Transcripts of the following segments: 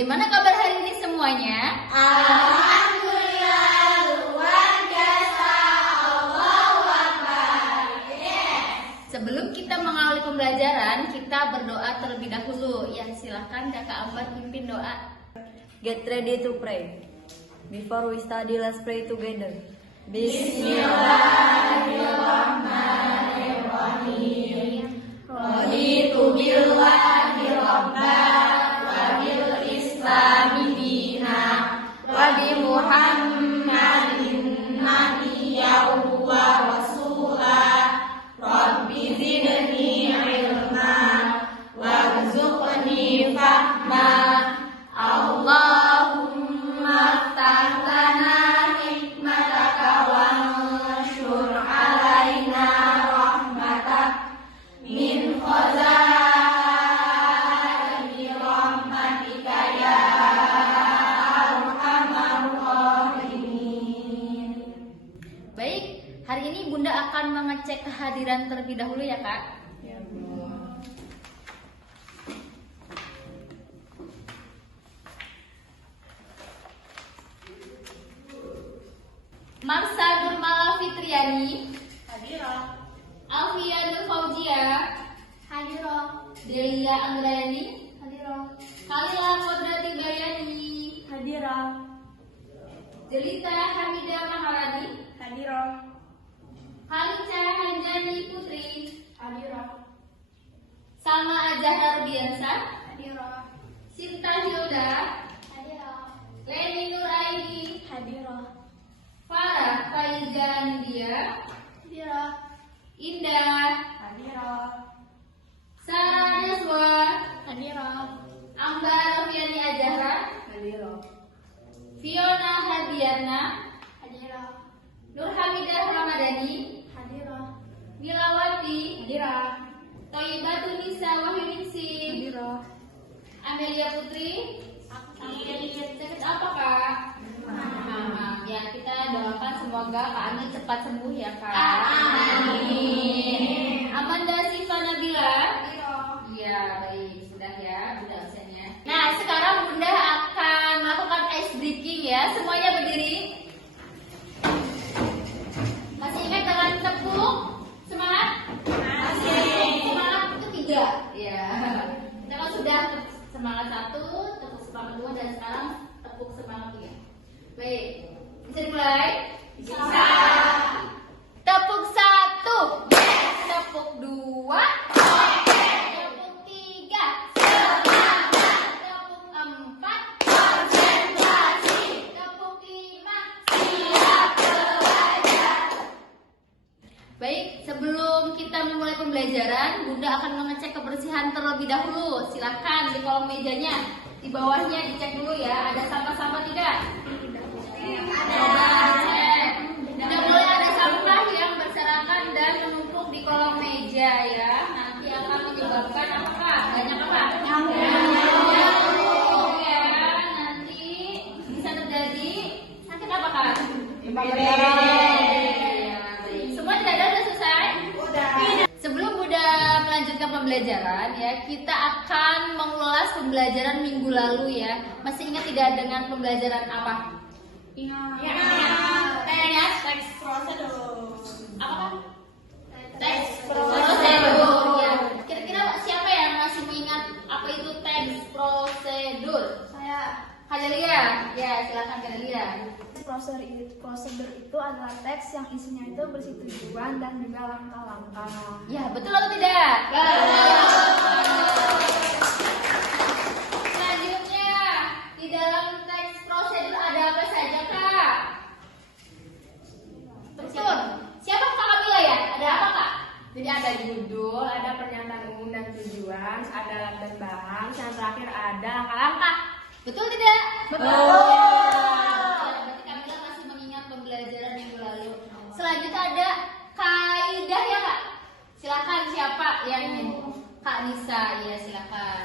Bagaimana kabar hari ini semuanya? Alhamdulillah, luar biasa. Allahu Akbar. Sebelum kita mengawali pembelajaran, kita berdoa terlebih dahulu. Ya, silakan Kakak Ambar pimpin doa. Get ready to pray. Before we study, let's pray together. Bismillahirrahmanirrahim. Raditu billahi rabban wa bil islami dina wa bi Muhammadin nabiyyan wa rasula. Rabbi zidni ilma warzuqni fahma. Allahumma ftah lana hikmataka wanshur alaina rahmatak min khazaini rahmatika ya arhamar rahimin. Baik, hari ini Bunda akan mengecek kehadiran terlebih dahulu ya, Kak. Marsa Nurmala Fitriani, Hadirah. Alfia Nur Fauzia, Hadirah. Delia Anggrani, Hadirah. Khalila Kodrati Bayani, Hadirah. Jelita Hamidah Maharani, Hadirah. Halica Hanjani Putri, Hadirah. Salma Azhar Biansa, Hadirah. Sinta Hilda, Hadirah. Leni Nur Aini, Hadirah. Farah Faiza Nidia, Hadirah. Indah, Hadirah. Sarah Naswa, Hadirah. Ambar Rofiani Azhara, Hadirah. Fiona Hadiana, Hadirah. Nur Hamidah Ramadhani, Hadirah. Milawati, Hadirah. Toyibatun Nisa Wahyuningsih, Hadirah. Amelia Putri, sakit apa Kak? Demam. Ya, kita doakan semoga Kak Amel cepat sembuh ya Kak. Amin. Amanda Siva Nabila. Hadirah. Iya, baik. Sudah ya, Bunda absennya. Nah, sekarang Bunda akan melakukan ice breaking ya. Semuanya berdiri. Masih ingat dengan tepuk semangat? Masih. Semangat itu 3. Ya. Kita kan sudah semangat 1, tepuk semangat 2, dan sekarang tepuk semangat 3. Baik. Bisa dimulai? Bisa. Tepuk 1. Yes. Tepuk 2. Tepuk 3. Semangat. Tepuk 4. Konsentrasi. Tepuk 5. Siap belajar. Baik, sebelum kita memulai pembelajaran, Bunda akan mengecek kebersihan terlebih dahulu. Silakan di kolom mejanya, di bawahnya dicek dulu ya. Ada sampah-sampah tidak? Coba dicek. Tidak boleh ada sampah yang berserakan dan menumpuk di kolom meja ya. Nanti akan menyebabkan apa? Banyak apa? Nyamuk ya. Nanti bisa terjadi sakit apa Kak? Ya, baik. Semua tidak ada, sudah selesai? Udah. Sebelum Bunda melanjutkan pembelajaran ya, kita akan mengulas pembelajaran minggu lalu ya. Masih ingat tidak dengan pembelajaran apa? Ingat. Ingat? Teks prosedur. Apa? Teks Prosedur. Ya. Kira-kira siapa yang masih mengingat apa itu teks prosedur? Saya. Kadelia. Ya, silakan Kadelia. Prosedur itu adalah teks yang isinya itu bersih tujuan dan juga langkah-langkah. Ya, betul atau tidak? Selanjutnya, di dalam teks prosedur ada apa saja, Kak? Betul. Siapa Kak Kamila ya? Ada apa, Kak? Jadi ada judul, ada pernyataan umum dan tujuan, ada alat dan bahan, yang terakhir ada langkah-langkah. Betul tidak? Betul. Berarti Kamila masih mengingat pembelajaran minggu lalu. Selanjutnya ada kaidah ya, Kak? Silakan siapa yang Kak Nisa, ya silakan.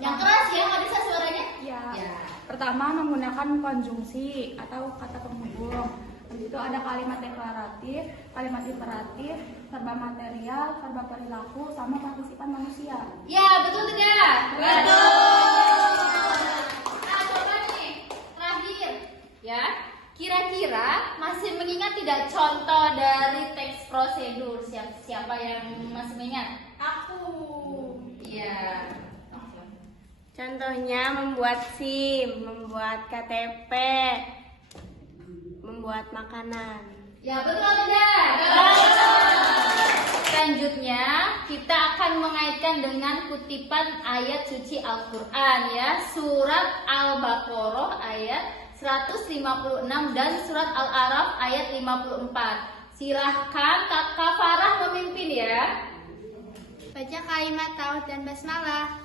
Yang keras ya, Kak Nisa suaranya? Ya. Ya. Pertama menggunakan konjungsi atau kata penghubung. Habis itu ada kalimat deklaratif, kalimat imperatif, verba material, verba perilaku, sama partisipan manusia. Ya, betul tidak? Betul. tidak contoh dari teks prosedur? Siapa yang masih mengingat? Aku. Iya. Contohnya membuat SIM, membuat KTP, membuat makanan. Ya, betul atau tidak? Selanjutnya, kita akan mengaitkan dengan kutipan ayat suci Al-Quran ya. Surat Al-Baqarah ayat 156 dan surat Al-A'raf ayat 54. Silahkan Kak Farah memimpin ya. Baca kalimat tauhid dan basmalah.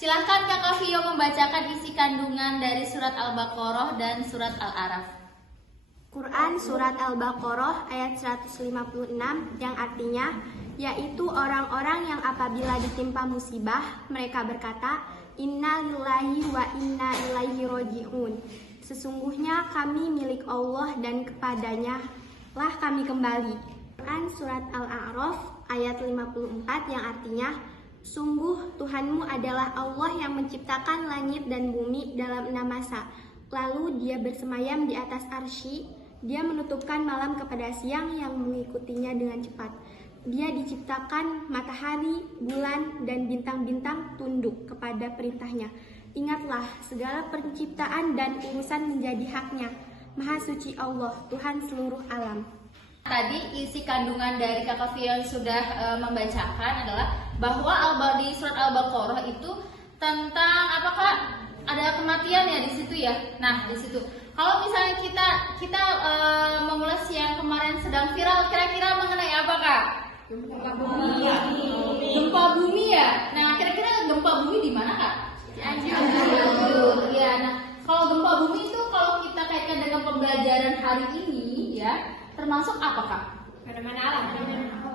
Silahkan Kakak Vio membacakan isi kandungan dari surat Al-Baqarah dan surat Al-A'raf. Quran Surat Al-Baqarah ayat 156 yang artinya yaitu orang-orang yang apabila ditimpa musibah mereka berkata Inna lillahi wa inna ilaihi roji'un. Sesungguhnya kami milik Allah dan kepadanya lah kami kembali. Quran Surat Al-A'raf ayat 54 yang artinya sungguh Tuhanmu adalah Allah yang menciptakan langit dan bumi dalam 6 masa. Lalu dia bersemayam di atas arsy. Dia menutupkan malam kepada siang yang mengikutinya dengan cepat. Dia diciptakan matahari, bulan, dan bintang-bintang tunduk kepada perintahnya. Ingatlah, segala penciptaan dan urusan menjadi haknya. Maha suci Allah, Tuhan seluruh alam. Tadi isi kandungan dari Kakak Vio sudah membacakan adalah bahwa di surat Al-Baqarah itu tentang apa Kak? Ada kematian ya di situ ya. Nah, di situ. Kalau misalnya kita mengulas yang kemarin sedang viral, kira-kira mengenai apa Kak? Gempa bumi. Gempa bumi ya. Nah, kira-kira gempa bumi di mana Kak? Cianjur. Ya, nah kalau gempa bumi itu kalau kita kaitkan dengan pembelajaran hari ini ya, termasuk apa Kak? Fenomena alam.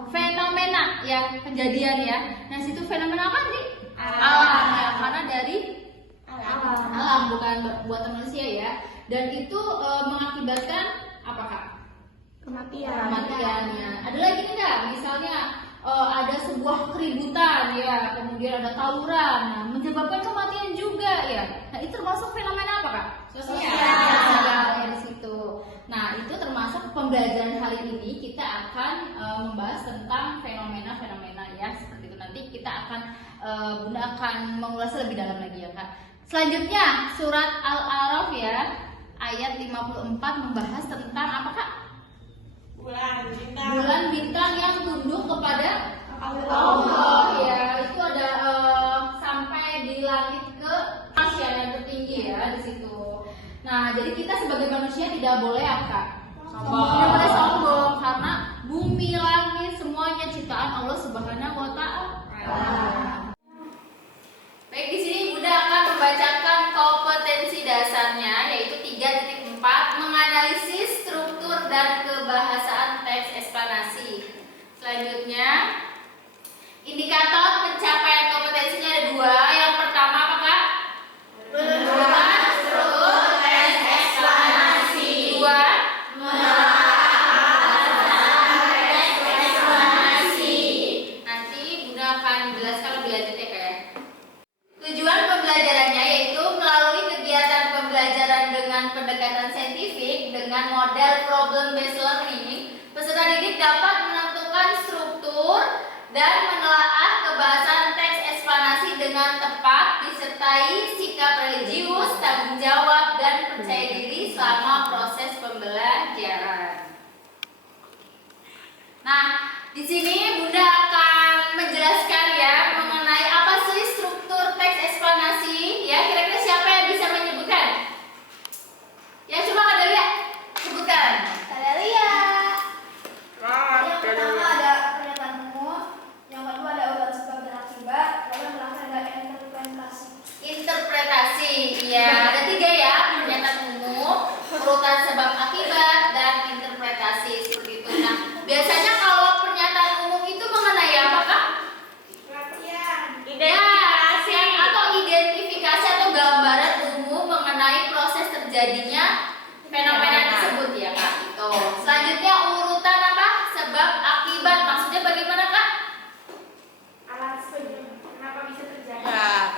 Fenomena yang kejadian ya. Nah, situ fenomena apa nih? Alam ya, karena dari alam bukan buatan manusia ya. Dan itu mengakibatkan apa Kak? Kematiannya. Ada lagi enggak? Misalnya ada sebuah keributan ya, kemudian ada tawuran, nah, menyebabkan kematian juga ya. Nah, itu termasuk fenomena apa Kak? Sosial ya di situ. Nah, itu termasuk pembelajaran kali ini kita akan membahas tentang fenomena-fenomena ya seperti itu. Nanti kita akan Bunda akan mengulasnya lebih dalam lagi ya Kak. Selanjutnya surat Al-A'raf ya ayat 54 membahas tentang apa Kak? Bulan bintang yang tunduk kepada Allah ya. Itu ada sampai di langit ke yang tertinggi tidak boleh apa? Tidak boleh sombong karena bumi, langit, semuanya ciptaan Allah Subhanahu wa Ta'ala. Baik, di sini Bunda akan membacakan kompetensi dasarnya yaitu 3.4 menganalisis struktur dan kebahasaan teks eksplanasi. Selanjutnya indikator pencapaian kompetensinya ada 2. Yang pertama apa Kak? Penerapan struktur teks eksplanasi. 2. Nanti Bunda akan jelaskan lebih lanjut ya Kak ya. Tujuan pembelajarannya yaitu melalui kegiatan pembelajaran dengan pendekatan saintifik dengan model problem based learning, peserta didik dapat menentukan struktur dan menelaah kebahasan teks eksplanasi dengan tepat disertai sikap religius, tanggung jawab dan percaya diri selama proses pembelajaran. Nah, di sini Bunda akan menjelaskan ya mengenai apa sih struktur teks eksplanasi. Ya, kira-kira siapa yang bisa menyebutkan? Ya, coba Kak Delia sebutkan. Kak Delia. Yang pertama ada pernyataan umum, yang kedua ada urutan sebab dan akibat, lalu yang terakhir ada interpretasi. Interpretasi. Ya, ada 3 ya, pernyataan umum, urutan sebab akibat dan interpretasi seperti itu. Nah, biasanya kalau pernyataan umum itu mengenai apa Kak? Identifikasi atau identifikasi atau gambaran umum mengenai proses terjadinya fenomena tersebut ya Kak. Itu. Selanjutnya urutan apa? Sebab akibat. Maksudnya bagaimana Kak? Kenapa bisa terjadi?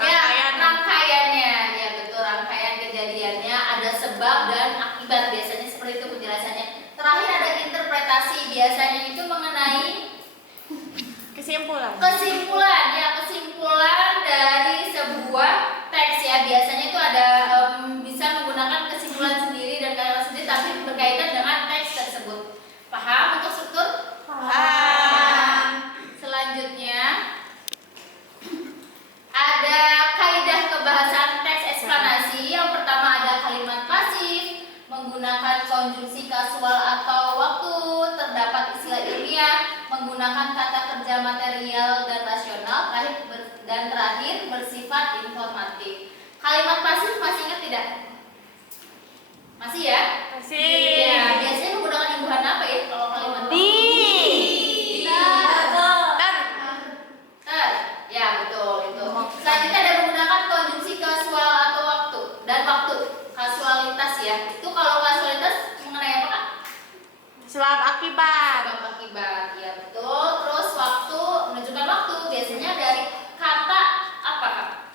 Ya, rangkaiannya. Ya betul, rangkaian kejadiannya ada sebab dan akibat. Biasanya seperti itu penjelasannya. Terakhir ada interpretasi. Biasanya itu mengenai kesimpulan dari sebuah teks ya. Biasanya itu ada bisa menggunakan kesimpulan sendiri dan kata sendiri tapi berkaitan dengan teks tersebut. Paham untuk struktur? Paham. Selanjutnya ada kaidah kebahasaan teks eksplanasi. Yang pertama ada kalimat pasif menggunakan konjungsi kasual atau waktu, terdapat istilah ilmiah menggunakan kata kerja material dan rasional, dan terakhir bersifat informatif. Kalimat pasif masih ingat tidak? Masih ya? Masih. Ya, biasanya menggunakan imbuhan apa ya kalau kalimat pasif? Ter. Ya, betul itu. Selanjutnya ada menggunakan konjungsi kasual atau waktu dan waktu. Kasualitas ya. Itu kalau kasualitas mengenai apa Kak? Sebab akibat. Sebab akibat, ya betul. Terus waktu menunjukkan waktu biasanya dari kata apa Kak?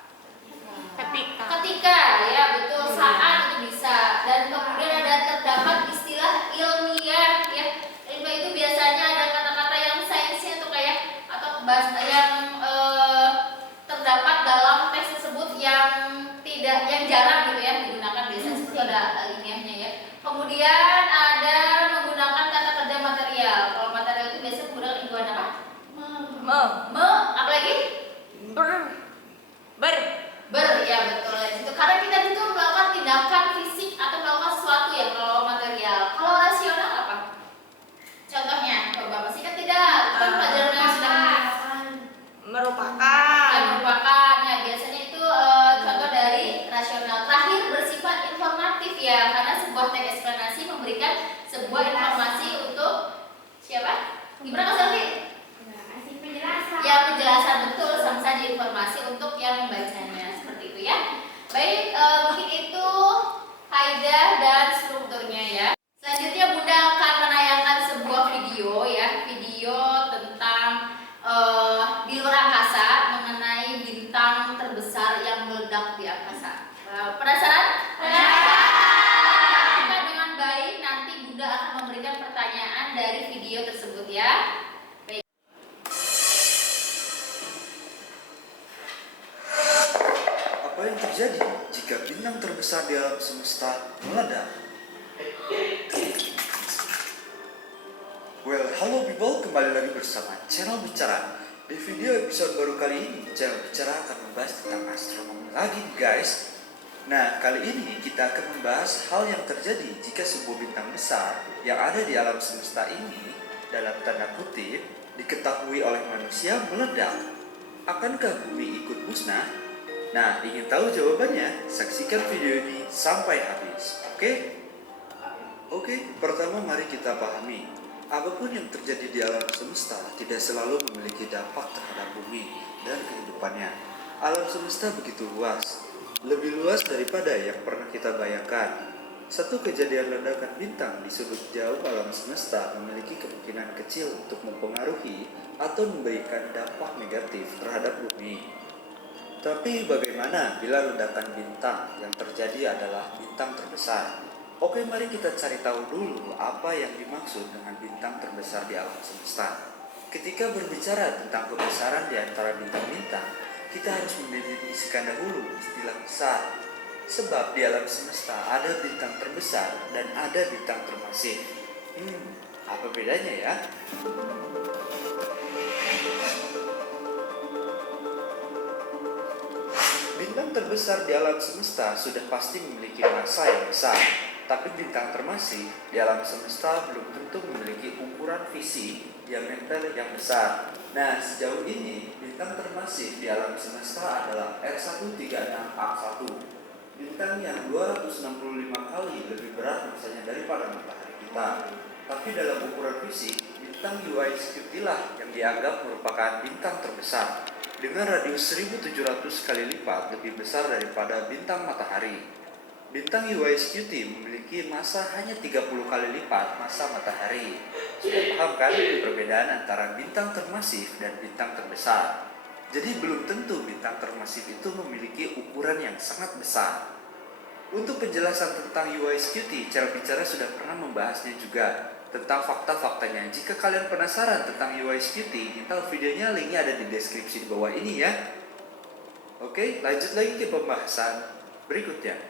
Ketika, ya betul. Saat itu bisa. Dan kemudian ada terdapat istilah ilmiah ya. Ilmiah itu biasanya ada kata-kata yang sainsnya atau kayak atau bahasa yang terdapat dalam teks tersebut yang jarang gitu ya digunakan, biasanya seperti ada ilmiahnya ya. Kemudian ada menggunakan kata kerja material. Kalau material itu biasanya menggunakan imbuhan apa? Apa lagi? Ya betul. Itu karena kita itu melakukan tindakan fisik atau melakukan sesuatu ya kalau material. Kalau rasional apa? Contohnya, coba masih kan tidak? Kan pelajaran yang sudah merupakan ya biasanya itu contoh dari rasional. Terakhir bersifat informatif ya, karena sebuah teks eksplanasi memberikan sebuah informasi untuk siapa? Gimana Kak Selvi? Ya, penjelasan betul, sama saja informasi untuk yang membacanya seperti itu ya. Baik, mungkin itu kaidah dan strukturnya ya. Selanjutnya Bunda akan menayangkan sebuah video ya, video tentang di luar angkasa mengenai bintang terbesar yang meledak di angkasa. Penasaran? Jika dengan baik nanti Bunda akan memberikan pertanyaan dari video tersebut ya. Baik. Apa yang terjadi jika bintang terbesar di alam semesta meledak? Well, halo people, kembali lagi bersama channel Bicara. Di video episode baru kali ini, channel Bicara akan membahas tentang astronomi lagi guys. Nah, kali ini kita akan membahas hal yang terjadi jika sebuah bintang besar yang ada di alam semesta ini, dalam tanda kutip, diketahui oleh manusia meledak. Akankah bumi ikut musnah? Nah, ingin tahu jawabannya? Saksikan video ini sampai habis, oke? Oke, pertama mari kita pahami, apapun yang terjadi di alam semesta tidak selalu memiliki dampak terhadap bumi dan kehidupannya. Alam semesta begitu luas, lebih luas daripada yang pernah kita bayangkan. Satu kejadian ledakan bintang di sudut jauh alam semesta memiliki kemungkinan kecil untuk mempengaruhi atau memberikan dampak negatif terhadap bumi. Tapi bagaimana bila ledakan bintang yang terjadi adalah bintang terbesar? Oke, mari kita cari tahu dulu apa yang dimaksud dengan bintang terbesar di alam semesta. Ketika berbicara tentang kebesaran di antara bintang-bintang, kita harus mendefinisikan dahulu istilah besar. Sebab di alam semesta ada bintang terbesar dan ada bintang termasif. Apa bedanya ya? Bintang terbesar di alam semesta sudah pasti memiliki massa yang besar. Tapi bintang termasif di alam semesta belum tentu memiliki ukuran visi diameter yang besar. Nah, sejauh ini bintang termasif di alam semesta adalah R136A1, bintang yang 265 kali lebih berat massanya daripada matahari kita. Tapi dalam ukuran fisik, bintang UISQT lah yang dianggap merupakan bintang terbesar dengan radius 1700 kali lipat lebih besar daripada bintang matahari. Bintang UISQT memiliki massa hanya 30 kali lipat massa matahari. Sudah paham kan perbedaan antara bintang termasif dan bintang terbesar? Jadi belum tentu bintang termasif itu memiliki ukuran yang sangat besar. Untuk penjelasan tentang UISQT, cara bicara sudah pernah membahasnya juga tentang fakta-faktanya. Jika kalian penasaran tentang UISQT, minta videonya, linknya ada di deskripsi di bawah ini ya. Oke, lanjut lagi ke pembahasan berikutnya.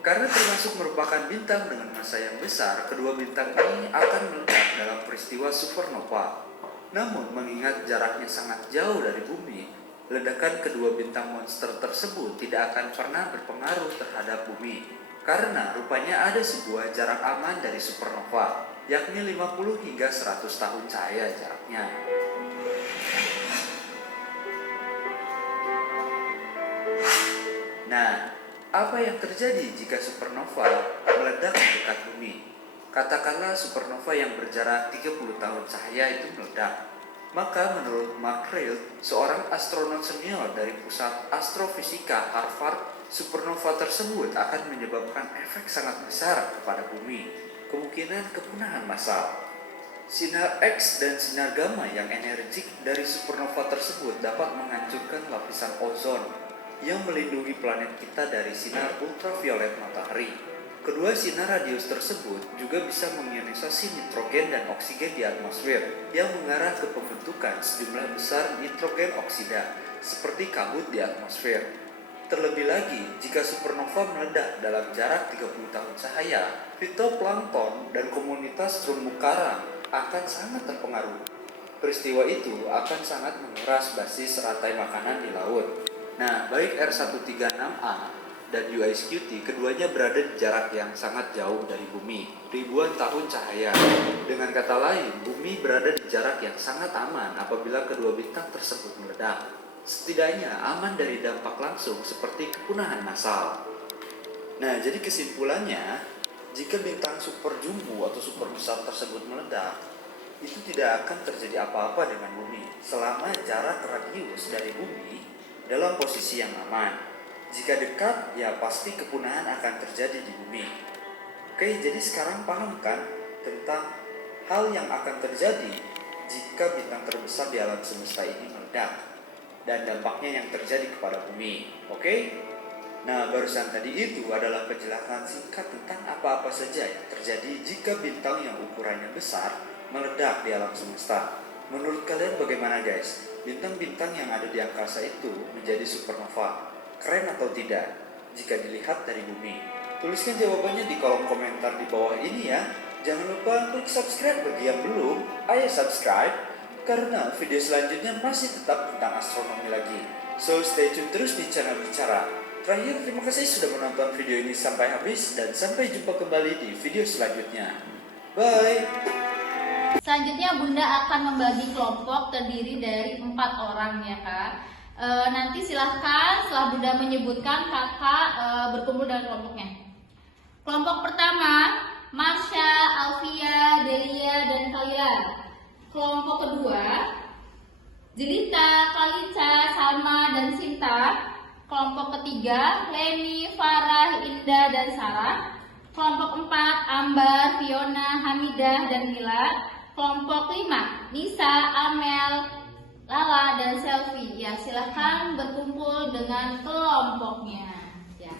Karena termasuk merupakan bintang dengan massa yang besar, kedua bintang ini akan meledak dalam peristiwa supernova. Namun, mengingat jaraknya sangat jauh dari bumi, ledakan kedua bintang monster tersebut tidak akan pernah berpengaruh terhadap bumi. Karena rupanya ada sebuah jarak aman dari supernova, yakni 50 hingga 100 tahun cahaya jaraknya. Nah, apa yang terjadi jika supernova meledak di dekat bumi? Katakanlah supernova yang berjarak 30 tahun cahaya itu meledak. Maka menurut Mark Reid, seorang astronot senior dari Pusat Astrofisika Harvard, supernova tersebut akan menyebabkan efek sangat besar kepada bumi, kemungkinan kepunahan massal. Sinar X dan sinar gamma yang energik dari supernova tersebut dapat menghancurkan lapisan ozon yang melindungi planet kita dari sinar ultraviolet matahari. Kedua sinar radius tersebut juga bisa mengionisasi nitrogen dan oksigen di atmosfer yang mengarah ke pembentukan sejumlah besar nitrogen oksida seperti kabut di atmosfer. Terlebih lagi, jika supernova meledak dalam jarak 30 tahun cahaya, fitoplankton dan komunitas terumbu karang akan sangat terpengaruh. Peristiwa itu akan sangat menguras basis rantai makanan di laut. Nah, baik R136A dan UISQT, keduanya berada di jarak yang sangat jauh dari bumi, ribuan tahun cahaya. Dengan kata lain, bumi berada di jarak yang sangat aman apabila kedua bintang tersebut meledak. Setidaknya aman dari dampak langsung seperti kepunahan massal. Nah, jadi kesimpulannya, jika bintang super jumbo atau super besar tersebut meledak, itu tidak akan terjadi apa-apa dengan bumi selama jarak radius dari bumi dalam posisi yang aman. Jika dekat, ya pasti kepunahan akan terjadi di bumi. Oke, jadi sekarang paham kan tentang hal yang akan terjadi jika bintang terbesar di alam semesta ini meledak dan dampaknya yang terjadi kepada bumi. Oke? Nah, barusan tadi itu adalah penjelasan singkat tentang apa-apa saja yang terjadi jika bintang yang ukurannya besar meledak di alam semesta. Menurut kalian bagaimana guys? Bintang-bintang yang ada di angkasa itu menjadi supernova. Keren atau tidak jika dilihat dari bumi? Tuliskan jawabannya di kolom komentar di bawah ini ya. Jangan lupa klik subscribe bagi yang belum. Ayo subscribe. karena video selanjutnya masih tetap tentang astronomi lagi. So stay tune terus di channel Bicara. Terakhir, terima kasih sudah menonton video ini sampai habis dan sampai jumpa kembali di video selanjutnya. Bye! Selanjutnya Bunda akan membagi kelompok terdiri dari 4 orang ya Kak. Nanti silahkan setelah Bunda menyebutkan Kakak berkumpul dengan kelompoknya. Kelompok pertama, Marsha, Alfia, Delia, dan Kalila. Kelompok kedua, Jelita, Kalita, Salma, dan Sinta. Kelompok ketiga, Leni, Farah, Indah, dan Sarah. Kelompok 4, Ambar, Fiona, Hamidah, dan Mila. Kelompok 5, Nisa, Amel, Lala, dan Selfie. Ya, silahkan berkumpul dengan kelompoknya. Ya.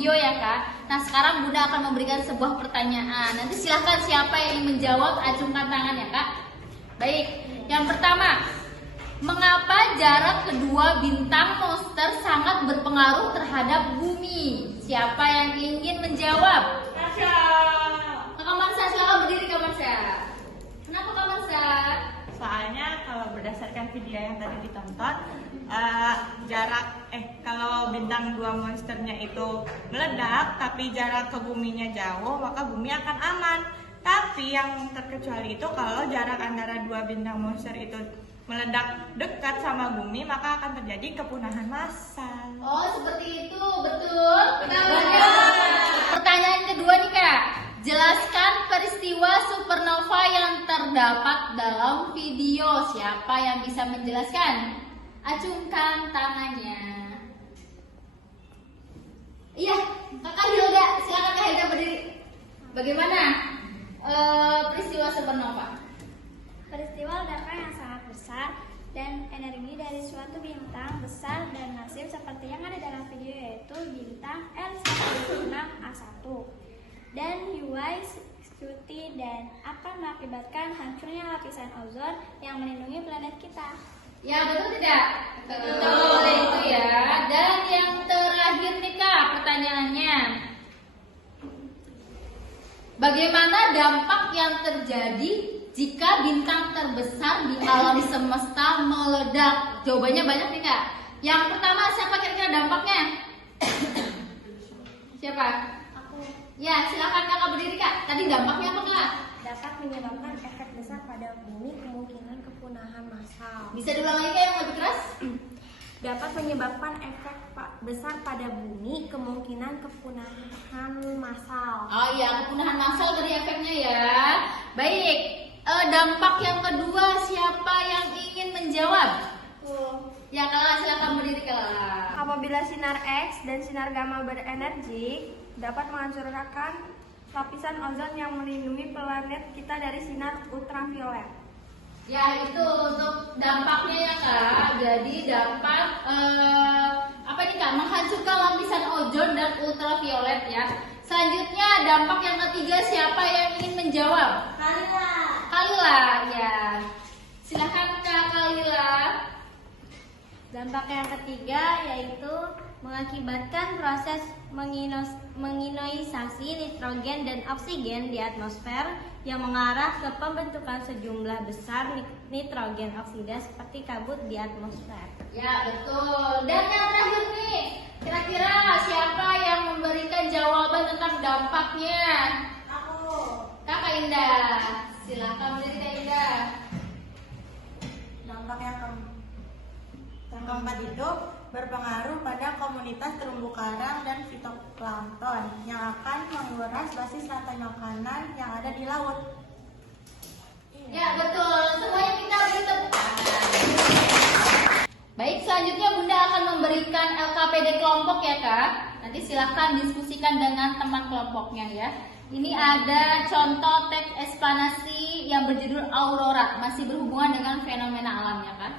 video ya Kak. Nah sekarang Bunda akan memberikan sebuah pertanyaan. Nanti silahkan siapa yang ingin menjawab acungkan tangan ya Kak. Baik, yang pertama, mengapa jarak kedua bintang monster sangat berpengaruh terhadap bumi? Siapa yang ingin menjawab? Marsha. Kakak Marsha, silakan berdiri Kak Marsha. Kenapa Kak Marsha? Soalnya kalau berdasarkan video yang tadi ditonton, kalau bintang dua monsternya itu meledak tapi jarak ke buminya jauh, maka bumi akan aman. Tapi yang terkecuali itu kalau jarak antara dua bintang monster itu meledak dekat sama bumi, maka akan terjadi kepunahan massal. Oh seperti itu, betul? Betul. Pertanyaan kedua nih Kak, jelaskan peristiwa supernova yang terdapat dalam video. Siapa yang bisa menjelaskan? Acungkan tangannya. Iya, Kakak Hilda, silakan Kak Hilda berdiri. Bagaimana peristiwa supernova? Peristiwa ledakan yang sangat besar dan energi dari suatu bintang besar dan masif seperti yang ada dalam video, yaitu bintang L106A1 dan UY-SCUT, dan akan mengakibatkan hancurnya lapisan ozon yang melindungi planet kita. Ya betul tidak? Betul itu ya. Dan yang terakhir nih Kak, pertanyaannya, bagaimana dampak yang terjadi jika bintang terbesar di alam semesta meledak? Jawabannya banyak nih Kak. Yang pertama, siapa kira-kira dampaknya? Siapa? Aku Ya silakan Kakak berdiri Kak. Tadi dampaknya apa Kak? dapat menyebabkan efek besar pada bumi, kemungkinan kepunahan massal. Bisa diulang lagi Kak yang lebih keras? Dapat menyebabkan efek besar pada bumi, kemungkinan kepunahan massal. Oh iya, kepunahan massal dari efeknya ya. Baik, dampak yang kedua siapa yang ingin menjawab? Ya Kala, silakan berdiri Kala. Apabila sinar X dan sinar gamma berenergi dapat menghancurkan lapisan ozon yang melindungi planet kita dari sinar ultraviolet. Ya itu untuk dampaknya ya Kak. Jadi dampak apa nih Kak? Menghancurkan lapisan ozon dan ultraviolet ya. Selanjutnya dampak yang ketiga siapa yang ingin menjawab? Kalila ya. Silahkan Kak Kalila. Dampak yang ketiga yaitu mengakibatkan proses menginoisasi nitrogen dan oksigen di atmosfer yang mengarah ke pembentukan sejumlah besar nitrogen oksida seperti kabut di atmosfer. Ya betul. Dan yang terakhir nih, kira-kira siapa yang memberikan jawaban tentang dampaknya? Kakak Indah. Silahkan berdiri Kak Indah. Dampak yang keempat itu berpengaruh pada komunitas terumbu karang dan fitoplankton yang akan menguras basis rantai makanan yang ada di laut. Ya betul. Semuanya kita beri tepuk tangan. Baik, selanjutnya Bunda akan memberikan LKPD kelompok ya Kak. Nanti silahkan diskusikan dengan teman kelompoknya ya. Ini ada contoh teks eksplanasi yang berjudul Aurora, masih berhubungan dengan fenomena alam ya Kak.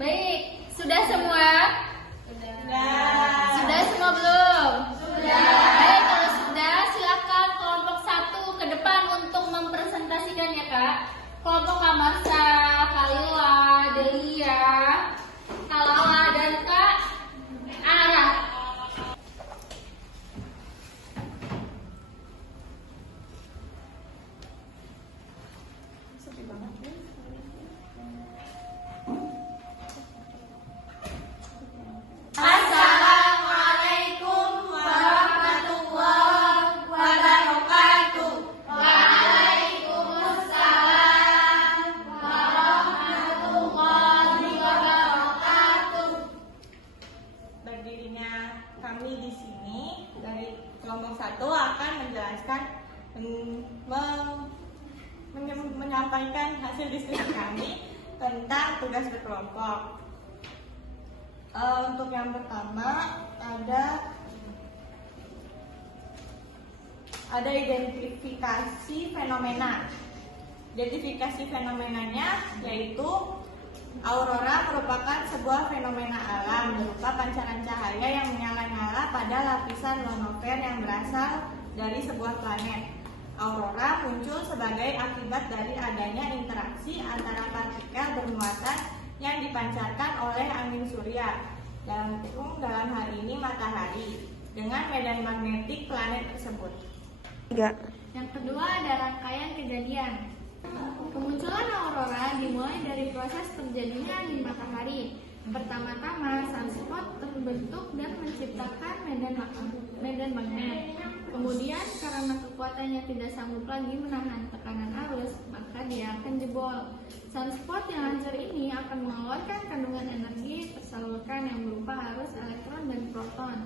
Baik, sudah semua? Sudah. Sudah semua belum? Sudah. Baik, kalau sudah silakan kelompok 1 ke depan untuk mempresentasikan ya Kak. Kelompok Kamarsa, Kalila, Delia, Kalala, dan Kak Ara. Assalamualaikum warahmatullahi wabarakatuh. Waalaikumsalam warahmatullahi wabarakatuh. Berdirinya kami di sini dari kelompok 1 akan menjelaskan menyampaikan hasil diskusi kami tentang tugas berkelompok. Untuk yang pertama ada identifikasi fenomena. Identifikasi fenomenanya yaitu aurora merupakan sebuah fenomena alam berupa pancaran cahaya yang menyala-nyala pada lapisan ionosfer yang berasal dari sebuah planet. Aurora muncul sebagai akibat dari adanya interaksi antara partikel bermuatan yang dipancarkan oleh angin surya, dalam hal ini matahari, dengan medan magnetik planet tersebut. Yang kedua ada rangkaian kejadian. Kemunculan aurora dimulai dari proses terjadinya angin matahari. Pertama-tama, sunspot terbentuk dan menciptakan medan magnet. Kemudian, karena kekuatannya tidak sanggup lagi menahan tekanan arus, maka dia akan jebol. Sunspot yang hancur ini akan mengeluarkan kandungan energi tersalurkan yang berupa arus elektron dan proton.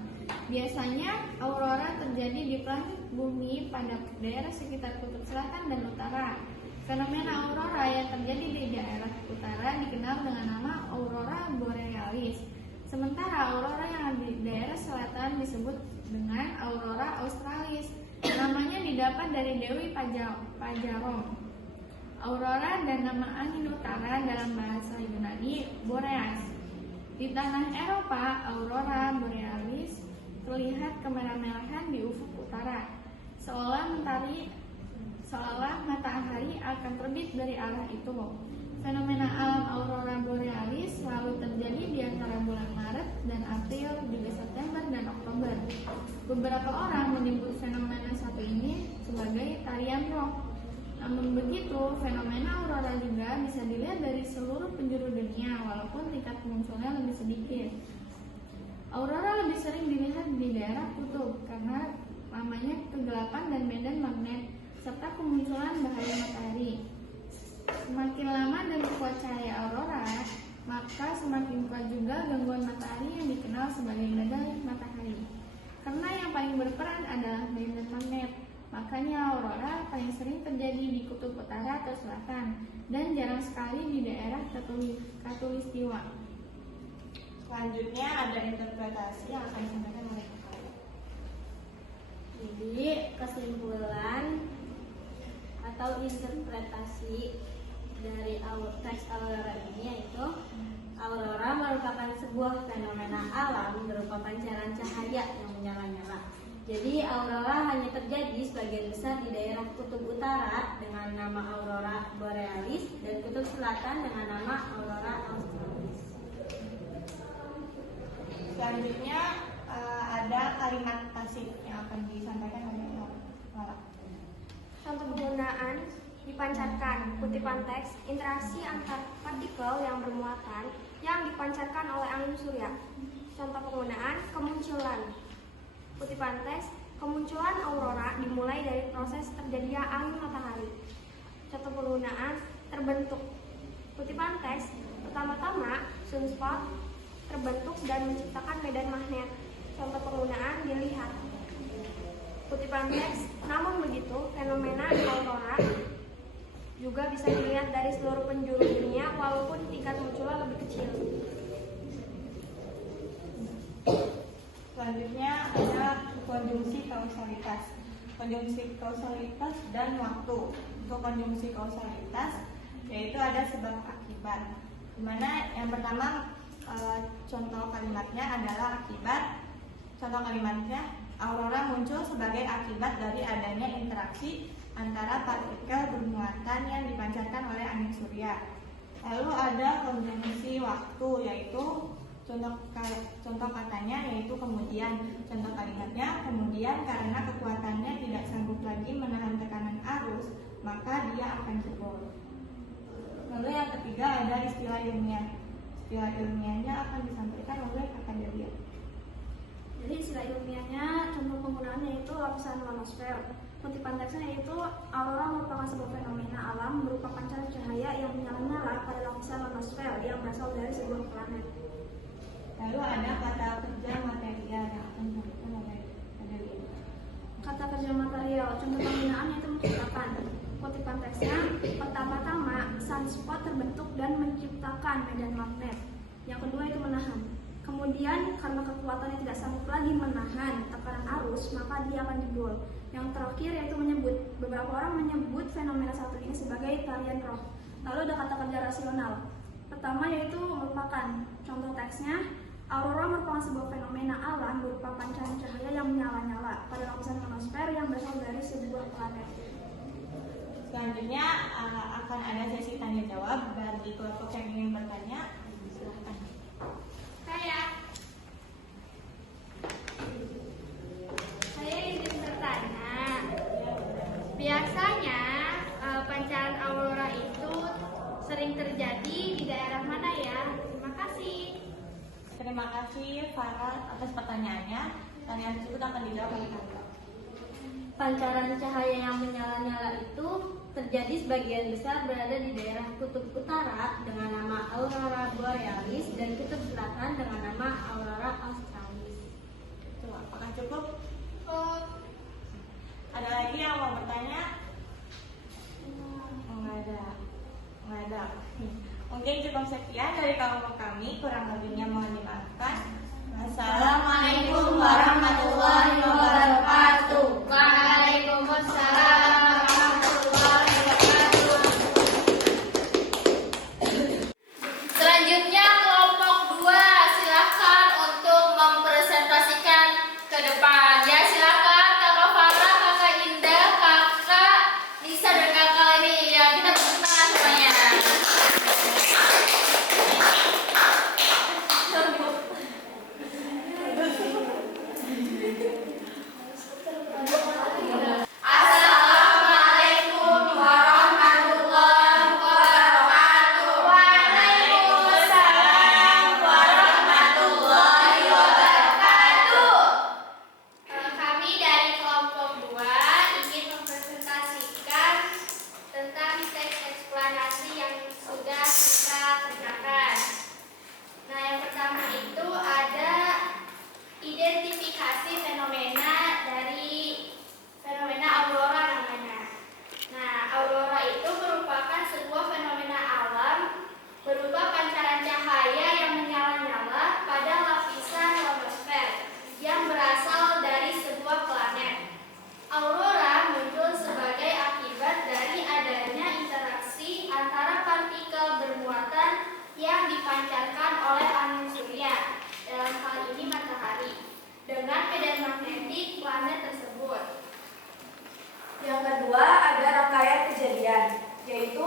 Biasanya, aurora terjadi di planet bumi pada daerah sekitar kutub selatan dan utara. Fenomena aurora yang terjadi di daerah utara dikenal dengan nama aurora borealis. Sementara aurora yang di daerah selatan disebut dengan aurora australis. Namanya didapat dari Dewi Pajarom. Aurora dan nama angin utara dalam bahasa Yunani Boreas. Di tanah Eropa, aurora borealis terlihat kemerah-merahan di ufuk utara, seolah matahari akan terbit dari arah itu. Fenomena alam aurora borealis selalu terjadi di antara bulan Maret dan April, juga September dan Oktober. Beberapa orang menyebut fenomena satu ini sebagai tarian roh. Namun begitu, fenomena aurora juga bisa dilihat dari seluruh penjuru dunia, walaupun tingkat munculnya lebih sedikit. Aurora lebih sering dilihat di daerah kutub karena lamanya kegelapan dan medan magnet, serta kemunculan bahaya matahari. Semakin lama dan kuat cahaya aurora, maka semakin kuat juga gangguan matahari yang dikenal sebagai badai matahari. Karena yang paling berperan adalah medan magnet, makanya aurora paling sering terjadi di kutub utara atau selatan dan jarang sekali di daerah khatulistiwa. Selanjutnya ada interpretasi yang akan disampaikan oleh Kakak. Jadi kesimpulan atau interpretasi dari teks aurora ini yaitu aurora merupakan sebuah fenomena alam berupa pancaran cahaya yang menyala-nyala. Jadi aurora hanya terjadi sebagian besar di daerah kutub utara dengan nama aurora borealis dan kutub selatan dengan nama aurora australis. Selanjutnya ada kalimat pasif yang akan disampaikan oleh Lala. Contoh penggunaan dipancarkan, kutipan teks, interaksi antar partikel yang bermuatan yang dipancarkan oleh angin surya. Contoh penggunaan kemunculan, kutipan teks, kemunculan aurora dimulai dari proses terjadinya angin matahari. Contoh penggunaan terbentuk, kutipan teks, pertama-tama sunspot terbentuk dan menciptakan medan magnet. Contoh penggunaan dilihat, kutipan teks, namun begitu fenomena aurora juga bisa dilihat dari seluruh penjuru dunia walaupun tingkat munculnya lebih kecil. Selanjutnya ada konjungsi kausalitas. Konjungsi kausalitas dan waktu. Untuk konjungsi kausalitas yaitu ada sebab akibat. Dimana yang pertama contoh kalimatnya adalah akibat. Contoh kalimatnya, aurora muncul sebagai akibat dari adanya interaksi antara partikel bermuatan yang dipancarkan oleh angin surya. Lalu ada konjungsi waktu, yaitu contoh katanya yaitu kemudian. Contoh kalimatnya, kemudian karena kekuatannya tidak sanggup lagi menahan tekanan arus, maka dia akan jebol. Lalu yang ketiga ada istilah ilmiah. Istilah ilmiahnya akan disampaikan oleh Kakak Delia. Jadi istilah ilmiahnya, contoh penggunaannya yaitu lapisan ionosfer. Kutipan teksnya yaitu aurora merupakan sebuah fenomena alam berupa pancaran cahaya yang menyala-nyala pada lapisan ionosfer yang berasal dari sebuah planet. Lalu ada kata kerja material yang akan disampaikan oleh Kakak Delia. Kata kerja material, contoh penggunaan yaitu menciptakan. Kutipan teksnya, pertama-tama sunspot terbentuk dan menciptakan medan magnet. Yang kedua itu menahan. Kemudian karena kekuatannya tidak sanggup lagi menahan tekanan arus, maka dia akan jebol. Yang terakhir yaitu menyebut. Beberapa orang menyebut fenomena satu ini sebagai tarian roh. Lalu ada kata kerja rasional. Pertama yaitu merupakan. Contoh teksnya, aurora merupakan sebuah fenomena alam berupa pancaran cahaya yang menyala-nyala pada lapisan ionosfer yang berasal dari sebuah planet. Selanjutnya akan ada sesi tanya jawab bagi kelompok yang ingin bertanya. Silahkan. Saya ingin bertanya, biasanya pancaran aurora itu sering terjadi di daerah mana ya? Terima kasih. Terima kasih Farah atas pertanyaannya. Pertanyaan tersebut akan dijawab oleh Kakak. Pancaran cahaya yang menyala-nyala itu terjadi sebagian besar berada di daerah kutub utara dengan nama aurora borealis dan kutub selatan dengan nama aurora australis. Itu apakah cukup? Ada lagi yang mau bertanya? Nggak ada. Mungkin cukup sekian dari kelompok kami. Kurang lebihnya mohon dimaafkan. Wassalamualaikum warahmatullahi wabarakatuh. Waalaikumsalam warahmatullahi wabarakatuh. Selanjutnya kelompok 2, silakan untuk mempresentasikan ke depan. Ya, silakan Kakak Farah, Kakak Indah, Kakak Nisa dan Kakak Leni. Ya, kita tepuk tangan semuanya. Assalamualaikum warahmatullahi wabarakatuh. Waalaikumsalam warahmatullahi wabarakatuh. Kami dari kelompok 2 ingin mempresentasikan tentang teks eksplanasi yang sudah kita kerjakan. Nah, yang pertama itu ada identifikasi fenomena dari fenomena aurora namanya. Nah, aurora itu merupakan sebuah fenomena alam berupa pancaran cahaya yang menyala-nyala pada lapisan ionosfer yang berasal dari sebuah planet. Aurora muncul sebagai akibat dari adanya interaksi antara partikel bermuatan yang dipancarkan oleh angin surya, dalam hal ini matahari, dengan medan magnetik planet tersebut. Yang kedua ada rangkaian kejadian, yaitu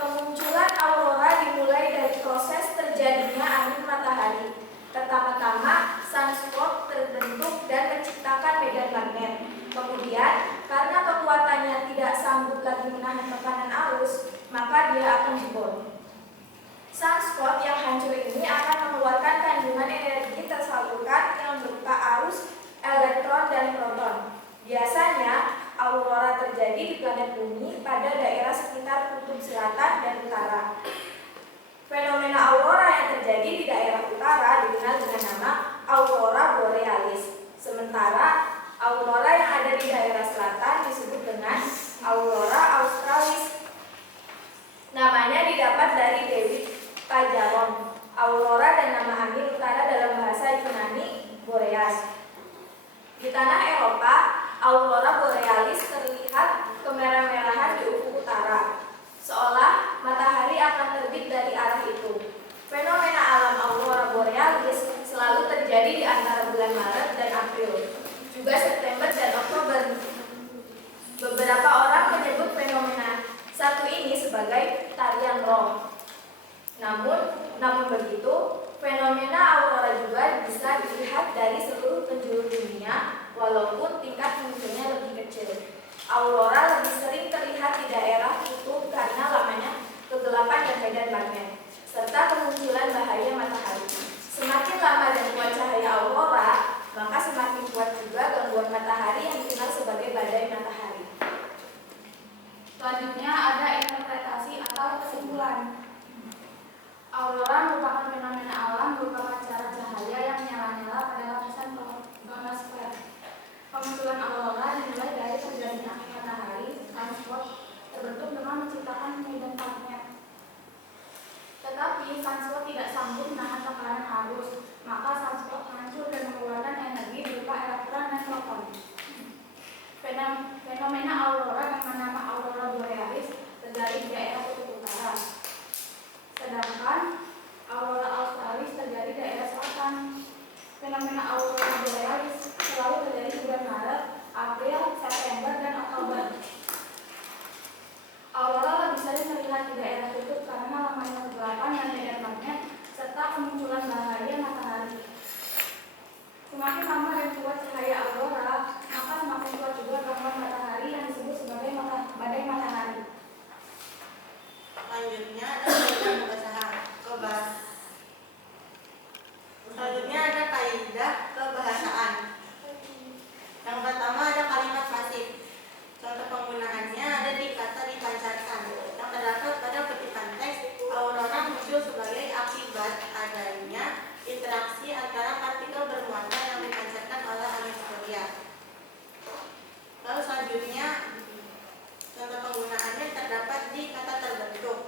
kemunculan aurora dimulai dari proses terjadinya angin matahari. Pertama-tama sunspot terbentuk dan menciptakan medan magnet. Kemudian karena kekuatannya tidak sanggup lagi menahan tekanan arus, maka dia akan jebol. Sunspot yang hancur ini akan mengeluarkan kandungan energi tersalurkan yang berupa arus elektron dan proton. Biasanya aurora terjadi di planet bumi pada daerah sekitar kutub selatan dan utara. Fenomena aurora yang terjadi di daerah utara dikenal dengan nama aurora borealis. Sementara aurora yang ada di daerah selatan disebut dengan aurora australis. Namanya didapat dari Dewi Pajaron, aurora dan nama angin utara dalam bahasa Yunani Boreas. Di tanah Eropa, aurora borealis terlihat kemerah-merahan di ufuk utara, seolah matahari akan terbit dari arah itu. Namun begitu, fenomena aurora juga bisa dilihat dari seluruh penjuru dunia, walaupun tingkat munculnya lebih kecil. Aurora lebih sering terlihat di daerah kutub karena lamanya kegelapan dan medan magnet, serta kemunculan bahaya matahari. Semakin lama dan kuat cahaya aurora, maka semakin kuat juga gangguan matahari yang dikenal sebagai badai matahari. Selanjutnya ada interpretasi atau kesimpulan. Aurora merupakan fenomena alam merupakan cara cahaya yang menyala-nyala pada lapisan ionosfer. Kemunculan aurora dimulai dari terjadinya api matahari, sunspot, terbentuk dengan menciptakan medan magnet. Tetapi sunspot tidak sanggup menahan tekanan arus, maka sunspot hancur dan mengeluarkan energi berupa elektron dan proton. Fenomena aurora dengan nama aurora borealis terjadi di daerah kutub utara. Sedangkan aurora australis terjadi di daerah selatan. Fenomena aurora borealis selalu terjadi di bulan Maret, April, September, dan Oktober. Aurora lebih sering terlihat di daerah kutub karena lamanya kegelapan dan medan magnet serta kemunculan bahaya matahari. Semakin lama dan kuat cahaya aurora, maka semakin kuat juga gangguan matahari yang disebut sebagai badai matahari. Selanjutnya ada kaidah kebahasaan. Yang pertama ada kalimat pasif. Contoh penggunaannya ada di kata dipancarkan, yang terdapat pada petikan teks. Aurora muncul sebagai akibat adanya interaksi antara partikel bermuatan yang dipancarkan oleh angin surya. Lalu selanjutnya contoh penggunaannya terdapat di kata terbentuk.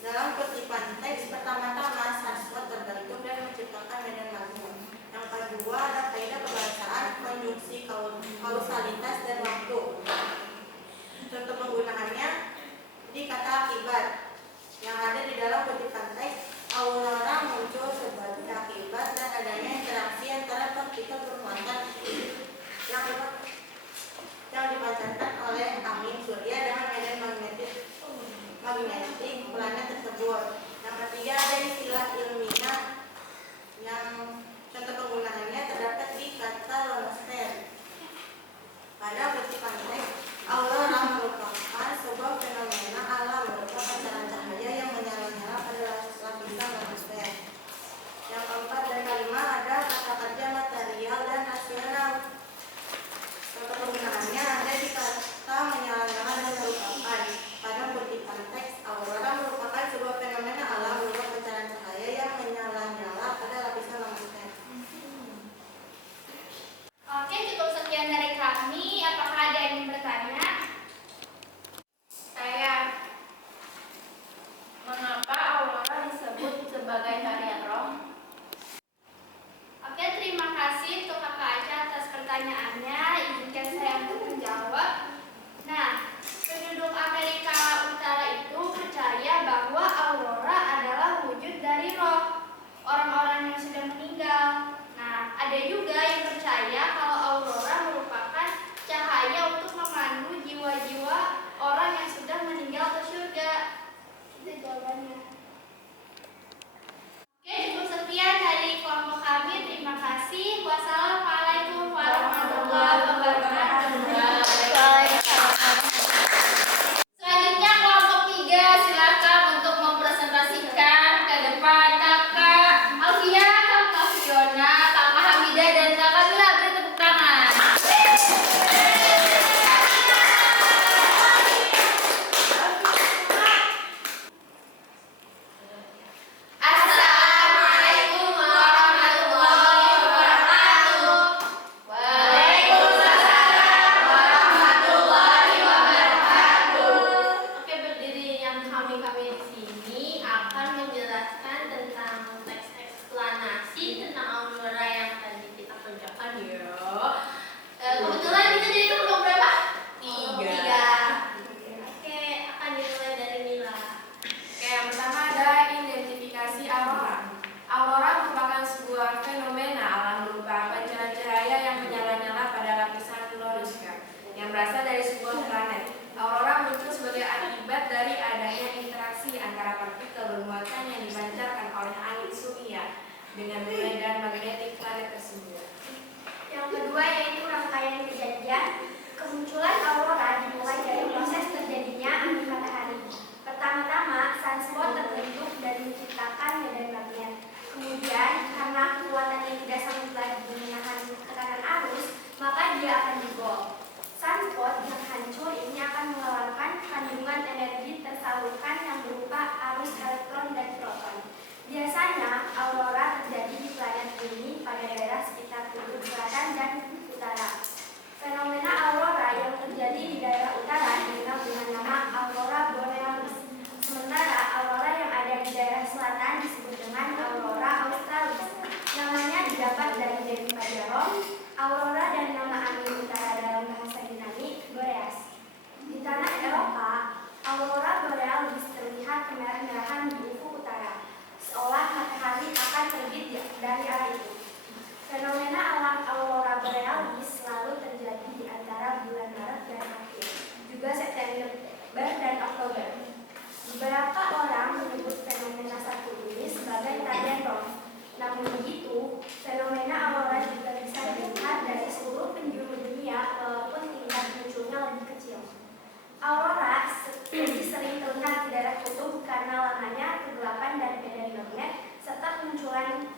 Dalam kutipan teks pertama-tama sunspot terbentuk dan menciptakan medan magnet. Yang kedua ada kaidah kebahasaan, konjungsi kausalitas dan waktu. Contoh penggunaannya di kata akibat yang ada di dalam kutipan teks. Aurora muncul sebagai akibat dan adanya interaksi antara partikel bermuatan yang dipancarkan oleh angin surya dengan medan magnetik planet tersebut. Yang ketiga ada istilah ilmiah yang contoh penggunaannya terdapat di kata ionosfer. Pada kutipan teks, aurora merupakan sebuah fenomena alam berupa pancaran cahaya yang menyala-nyala pada lapisan ionosfer. Yang keempat dan kelima ada kata kerja material dan rasional. Contoh penggunaannya ada di kata menyala-nyala dan merupakan. Pada kutipan teks, aurora merupakan sebuah fenomena alam berupa pancaran cahaya yang menyala-nyala pada lapisan ionosfer. Oke, cukup sekian dari kami. Apakah ada yang ingin bertanya? Saya, mengapa aurora disebut sebagai harian roh? Oke, terima kasih untuk Kakak Aca atas pertanyaannya. Izinkan saya untuk menjawab. Nah, penduduk Amerika Utara itu percaya bahwa aurora adalah wujud dari roh orang-orang yang sudah meninggal. Nah, ada juga yang percaya kalau aurora merupakan cahaya untuk memandu jiwa-jiwa orang yang sudah meninggal ke surga. Itu jawabannya. Oke, cukup sekian dari kelompok kami. Terima kasih. Wassalamualaikum warahmatullahi wabarakatuh. Selanjutnya kelompok 3, silakan untuk mempresentasikan ke depan Kakak Alfia, Kakak Fiona, Kakak Hamidah, dan Kakak dengan medan magnetik planet tersebut. Yang kedua yaitu rangkaian kejadian. Kemunculan aurora dimulai dari proses terjadinya angin matahari. Pertama-tama, sunspot terbentuk dan menciptakan medan magnet. Kemudian, karena kekuatannya tidak sanggup lagi menahan tekanan arus, maka dia akan jebol. Sunspot yang hancur ini akan mengeluarkan kandungan energi tersalurkan yang berupa arus elektron dan proton. Biasanya, aurora terjadi di planet bumi pada daerah sekitar kutub selatan dan utara. Fenomena aurora yang terjadi di daerah utara dikenal dengan nama aurora borealis. Sementara aurora yang ada di daerah selatan disebut dengan aurora australis. Namanya didapat dari David Pajaron, aurora dan nama angin utara dalam bahasa Yunani, Boreas. Di tanah Eropa, aurora borealis terlihat kemerah-merahan di ufuk utara, seolah matahari akan terbit dari arah itu. Fenomena alam aurora borealis selalu terjadi di antara bulan Maret dan April, juga September dan Oktober. Beberapa orang menyebut fenomena satu ini sebagai tarian Rom. Namun begitu, fenomena aurora juga bisa dilihat dari seluruh penjuru dunia walaupun tingkat munculnya lebih kecil. Aurora lebih sering terlihat di daerah kutub karena lamanya kegelapan dan medan magnet serta kemunculan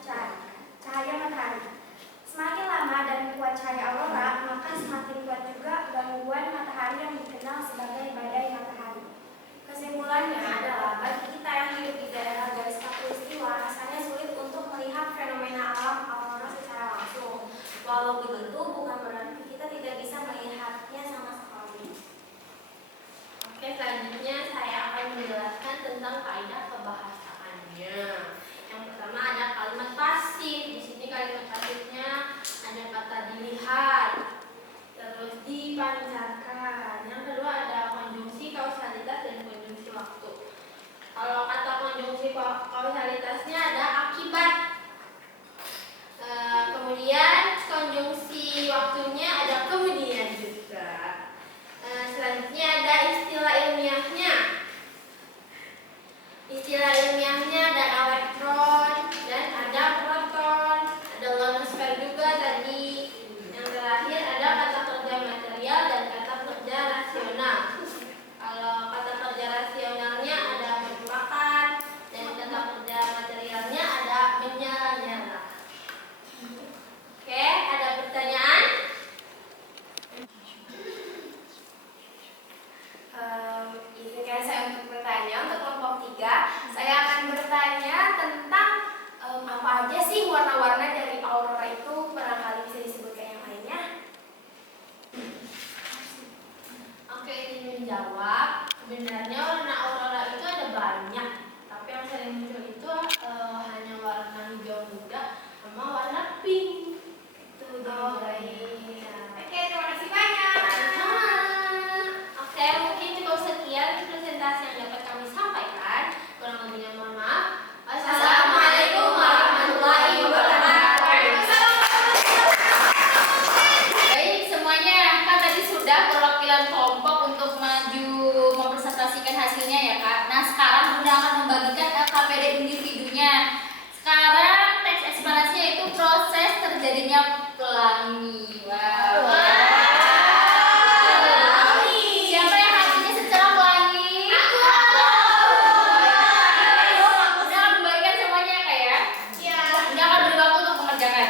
cahaya matahari. Semakin lama dan kuat cahaya aurora, maka semakin kuat juga gangguan matahari yang dikenal sebagai badai matahari. Kesimpulannya adalah bagi kita yang hidup di daerah garis khatulistiwa, rasanya sulit untuk melihat fenomena alam aurora secara langsung. Walau begitu, bukan berarti kita tidak bisa melihatnya sama sekali. Oke, selanjutnya saya akan menjelaskan tentang kaidah kebahasaannya. Yang pertama ada kalimat pasif. Di sini kalimat pasifnya ada kata dilihat, terus dipancarkan. Yang kedua ada konjungsi kausalitas dan konjungsi waktu. Kalau kata konjungsi kausalitasnya ada akibat. Kemudian konjungsi waktunya ada kemudian juga. Selanjutnya ada istilah ilmiahnya. Istilah ilmiahnya ada elektron dan ada proton, ada ionosfer juga tadi. Yang terakhir ada kata kerja material dan kata kerja rasional. Kalau kata kerja rasionalnya ada merupakan dan kata kerja materialnya ada menyala-nyala. Oke, ada pertanyaan? Izinkan saya untuk bertanya untuk kelompok 3. Saya akan bertanya tentang apa aja sih warna-warna dari aurora itu, barangkali bisa disebutkan yang lainnya. Oke, ini menjawab. Sebenarnya warna aurora itu ada banyak, tapi yang sering muncul itu hanya warna hijau muda sama warna pink. Itu Baik. Oke, terima kasih banyak. Oke, mungkin cukup sekian presentasi yang dapat kami sampaikan. Kurang lebihnya mohon maaf. Wassalamualaikum warahmatullahi wabarakatuh. Baik, semuanya kan tadi sudah perwakilan kelompok untuk maju mempresentasikan hasilnya ya Kak. Nah sekarang Bunda akan membagikan LKPD individunya. Sekarang teks eksplanasinya itu proses terjadinya pelangi. Wow. Siapa yang hasilnya secara pelangi? Bunda akan membagikan semuanya ya Kak ya. Bunda akan beri waktu untuk mengerjakan.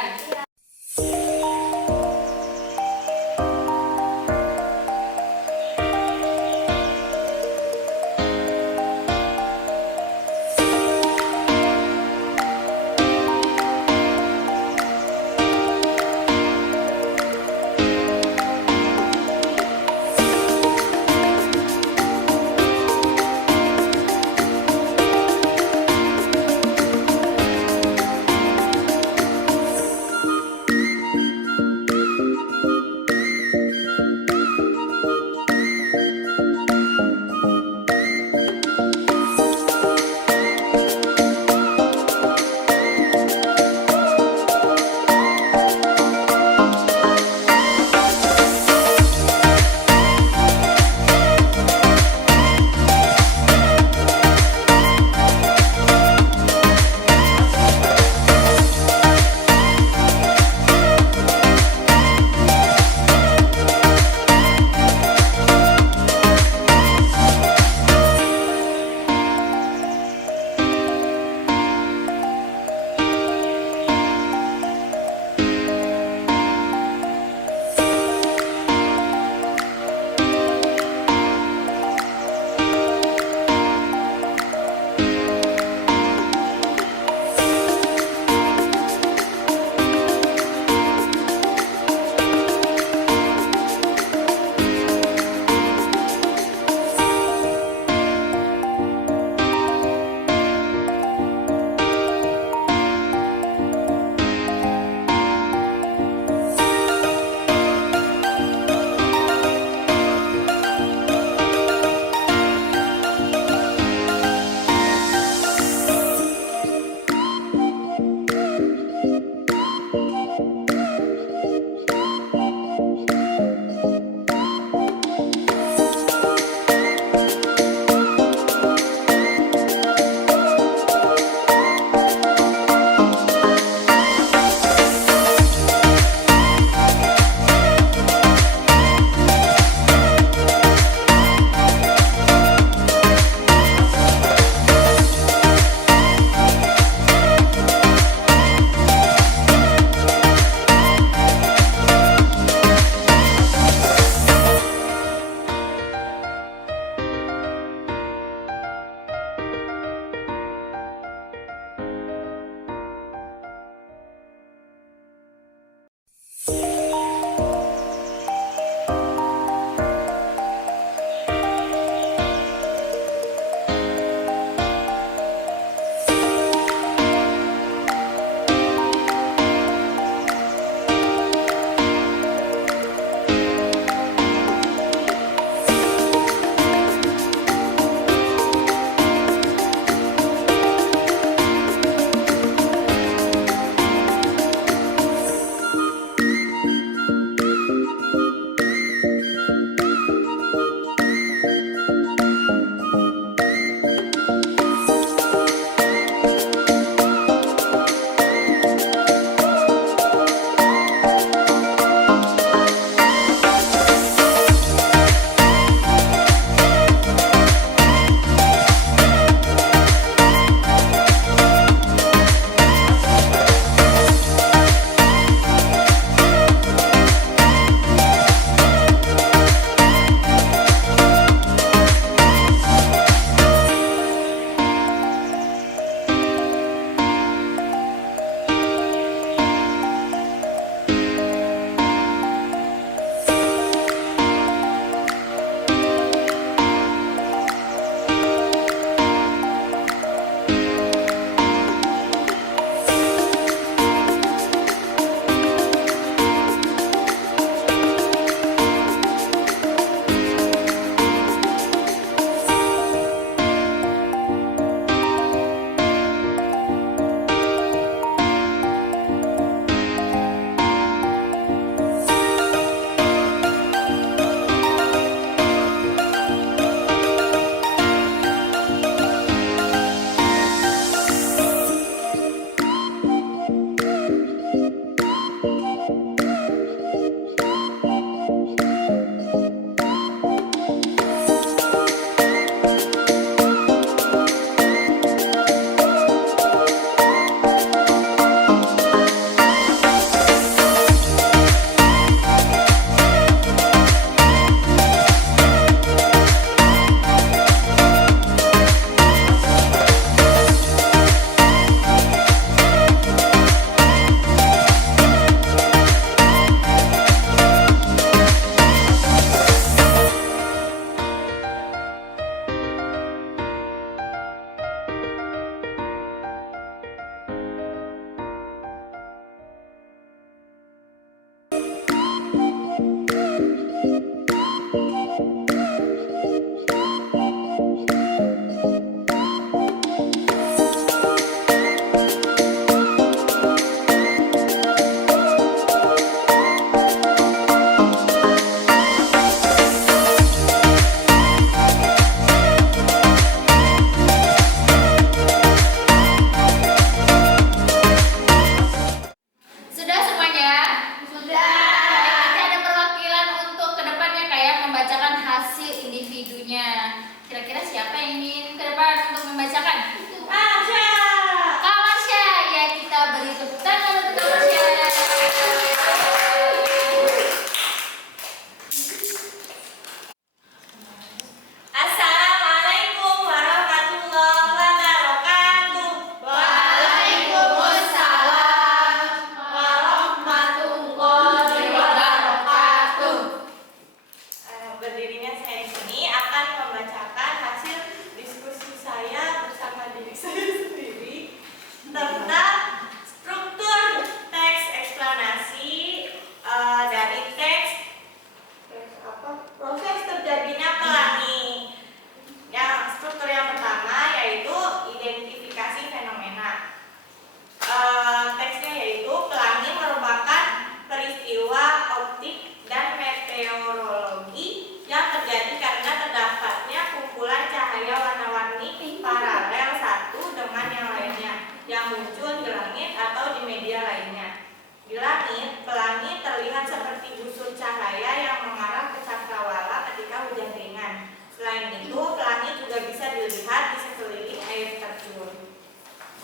muncul di langit atau di media lainnya. Di langit, pelangi terlihat seperti busur cahaya yang mengarah ke cakrawala ketika hujan ringan. Selain itu, pelangi juga bisa dilihat di sekeliling air terjun.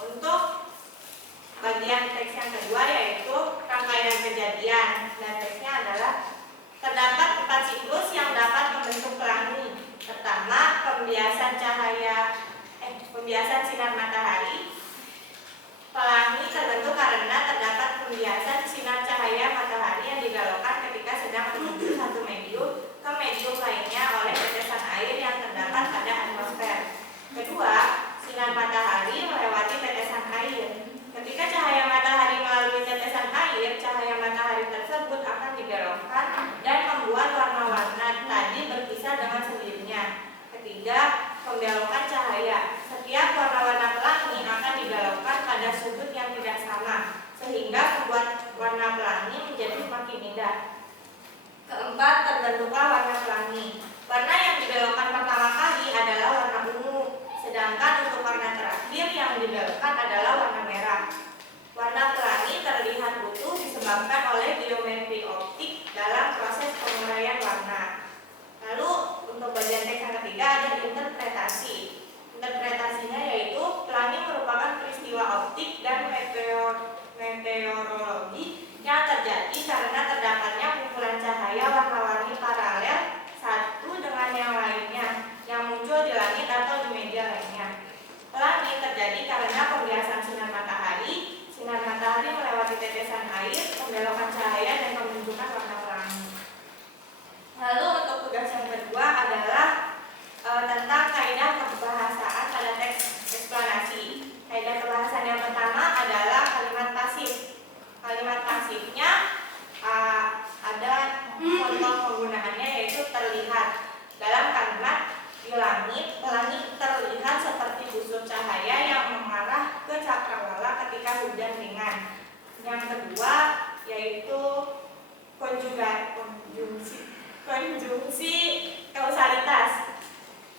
Untuk bagian teks yang kedua yaitu rangkaian kejadian, dan teksnya adalah terdapat 4 siklus yang dapat membentuk pelangi. Pertama, pembiasan sinar matahari. Pelangi terbentuk karena terdapat pembiasan sinar cahaya matahari yang dibelokkan ketika sedang menuju satu medium ke medium lainnya oleh tetesan air yang terdapat pada atmosfer. Kedua, sinar matahari melewati tetesan air. Ketika cahaya matahari melalui tetesan air, cahaya matahari tersebut akan dibelokkan dan membuat warna-warna tadi berpisah dengan sendirinya. Ketiga, pembelokan cahaya. Setiap warna-warna pelangi akan dibelokkan pada sudut yang tidak sama, sehingga membuat warna pelangi menjadi semakin indah. Keempat, terbentuklah warna pelangi. Warna yang dibelokkan pertama kali adalah warna ungu, sedangkan untuk warna terakhir yang dibelokkan adalah warna merah. Warna pelangi terlihat utuh disebabkan oleh geometri optik dalam proses penguraian warna. Lalu untuk bagian teks yang ketiga ada interpretasi. Interpretasinya yaitu pelangi merupakan peristiwa optik dan meteorologi yang terjadi karena terdapatnya kumpulan cahaya warna-warni paralel satu dengan yang lainnya yang muncul di langit atau di media lainnya. Pelangi terjadi karena pembiasan sinar matahari. Sinar matahari melewati tetesan air, pembelokan cahaya dan pembentukan warna pelangi. Lalu untuk tugas yang kedua adalah tentang kaidah kebahasaan pada teks eksplanasi. Kaidah kebahasaan yang pertama adalah kalimat pasif. Kalimat pasifnya ada contoh penggunaannya yaitu terlihat. Dalam kalimat di langit, pelangi terlihat seperti busur cahaya yang mengarah ke cakrawala ketika hujan ringan. Yang kedua yaitu konjungsi kausalitas,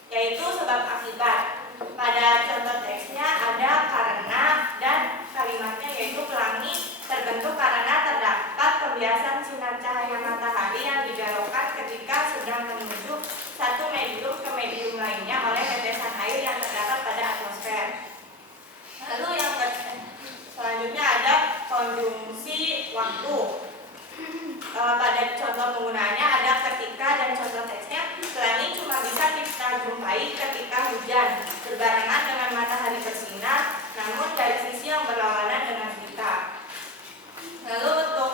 yaitu sebab akibat. Pada contoh teksnya ada karena dan kalimatnya yaitu pelangi terbentuk karena terdapat pembiasan sinar cahaya matahari yang dibelokkan ketika sedang menuju satu medium ke medium lainnya oleh tetesan air yang terdapat pada atmosfer. Lalu yang selanjutnya ada konjungsi waktu. Pada contoh penggunaannya ada ketika dan contoh teksnya pelangi cuma bisa kita jumpai ketika hujan berbarengan dengan matahari bersinar, namun dari sisi yang berlawanan dengan kita. Lalu untuk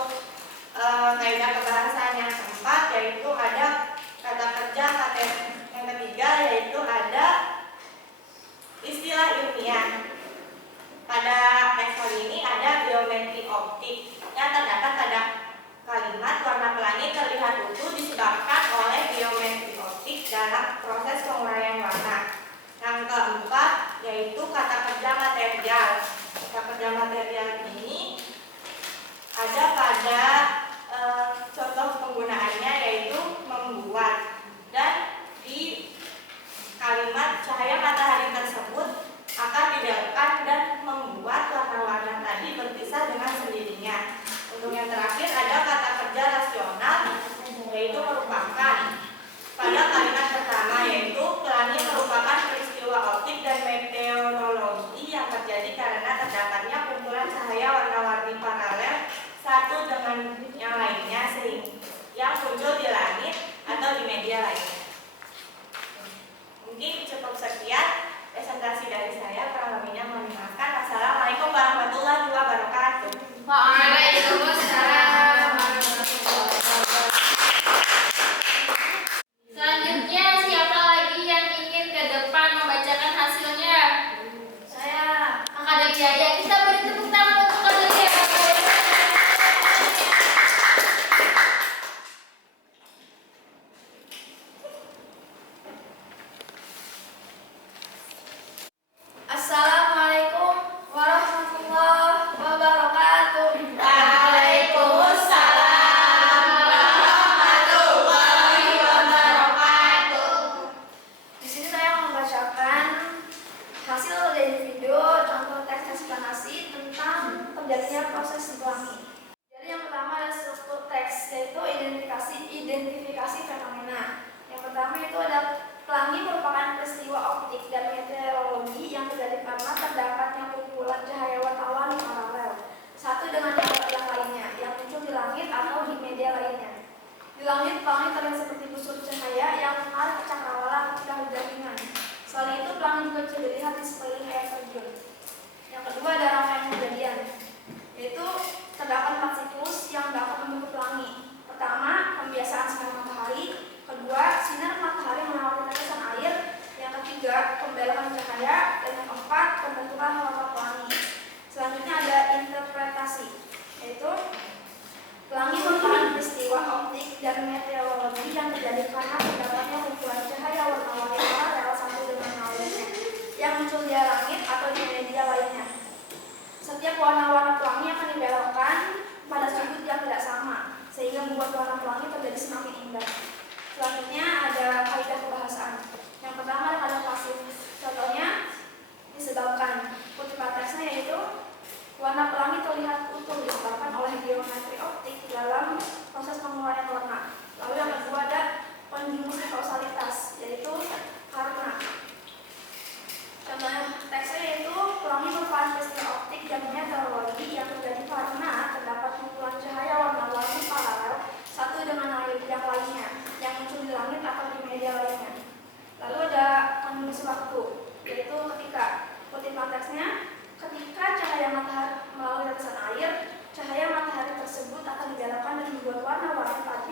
kaidah kebahasaan yang keempat yaitu ada kata kerja. Yang ketiga yaitu ada istilah ilmiah. Pada teks kali ini ada geometri optik yang terdapat pada kalimat warna pelangi terlihat utuh disebabkan oleh geometri optik dalam proses penguraian warna. terjadinya proses pelangi. Jadi yang pertama ada struktur teks, yaitu identifikasi fenomena. Yang pertama itu ada pelangi merupakan peristiwa optik dan meteorologi yang terjadi karena terdapatnya kumpulan cahaya wartawan paralel satu dengan yang lainnya yang muncul di langit atau di media lainnya. Di langit, pelangi terlihat seperti busur cahaya yang menarik ke cakrawala ketika hujan ringan. Selain itu, pelangi juga bisa dilihat di sekeliling air terjun. Yang kedua ada rangkaian kejadian, yaitu terdapat 4 siklus yang dapat membentuk pelangi. Pertama, pembiasaan sinar matahari. Kedua, sinar matahari melewati tetesan air. Yang ketiga, pembelokan cahaya. Dan yang keempat, pembentukan warna pelangi. Selanjutnya ada interpretasi, yaitu pelangi merupakan peristiwa optik dan meteorologi yang terjadi karena terdapatnya kumpulan cahaya warna-warni paralel satu dengan lainnya yang muncul di langit atau di media lainnya. Setiap warna-warna pelangi akan dibelokkan pada sudut yang tidak sama, sehingga membuat warna pelangi terjadi semakin indah. Selanjutnya ada kaidah kebahasaan. Yang pertama ada kaidah pasif. Contohnya disebabkan kutipan teksnya yaitu warna pelangi terlihat utuh disebabkan oleh geometri optik dalam proses pengeluaran warna. Lalu yang kedua ada konjungsi kausalitas, yaitu karena. Contohnya teksnya yaitu pelangi merupakan peristiwa optik dan meteorologi yang terjadi karena terdapat kumpulan cahaya warna-warni paralel satu dengan yang lainnya yang muncul di langit atau di media lainnya. Lalu ada konjungsi waktu, yaitu ketika. Kutipan teksnya, ketika cahaya matahari melalui tetesan air, cahaya matahari tersebut akan dibelokkan dan membuat warna-warni pagi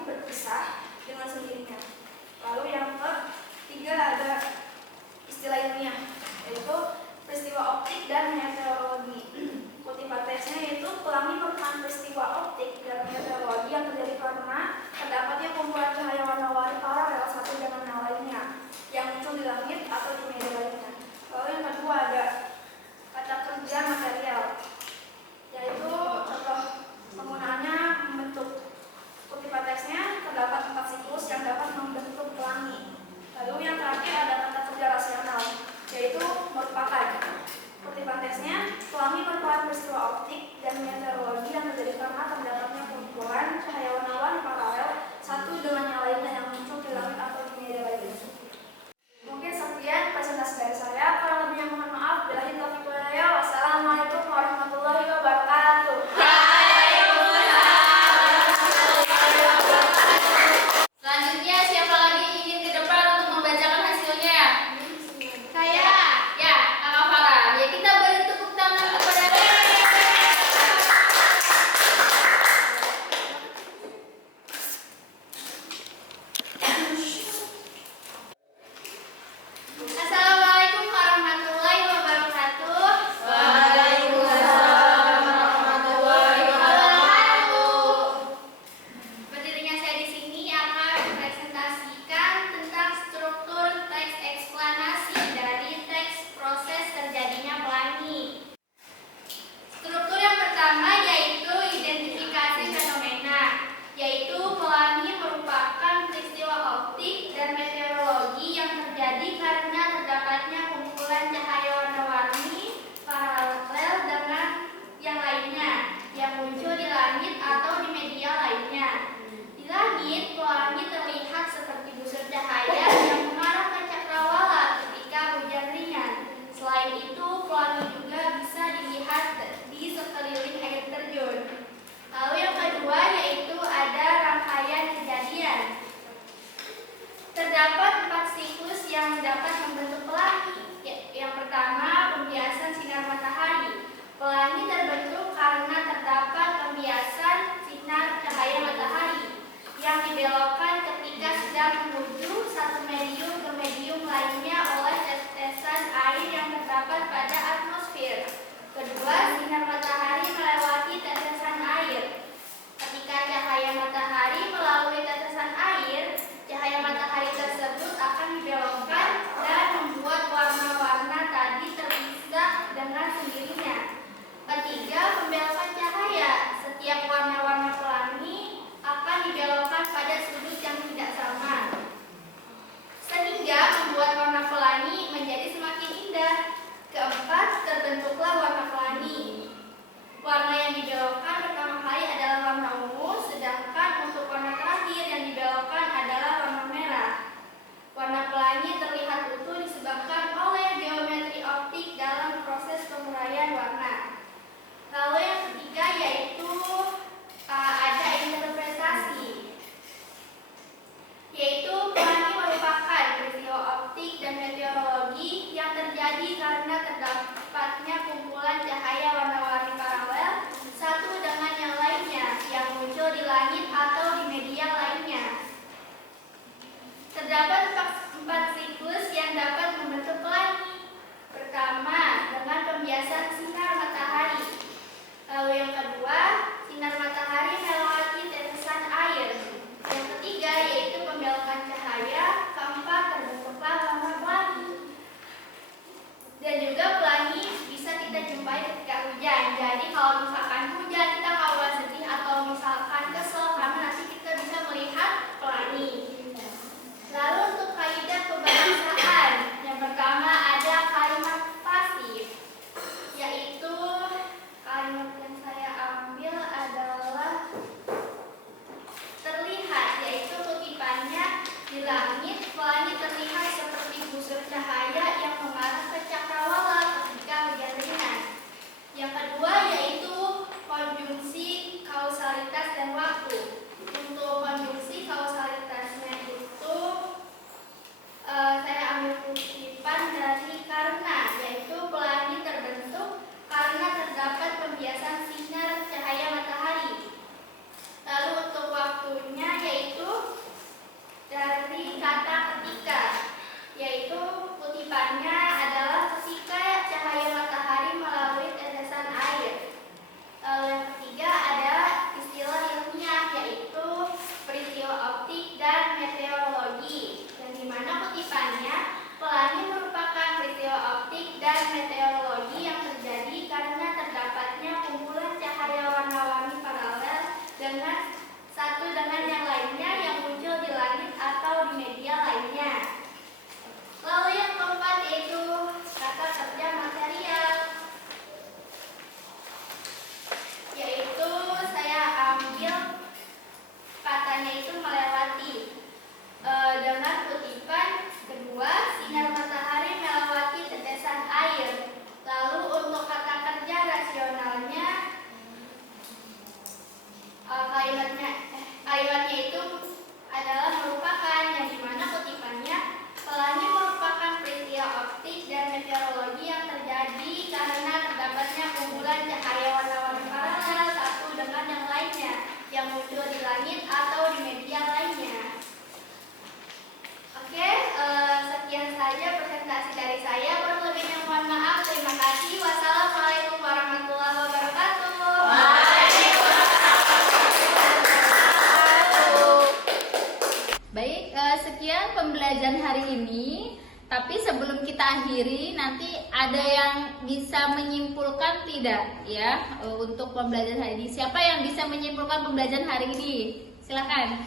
ini. Tapi sebelum kita akhiri, nanti ada yang bisa menyimpulkan tidak ya untuk pembelajaran hari ini? Siapa yang bisa menyimpulkan pembelajaran hari ini? Silakan,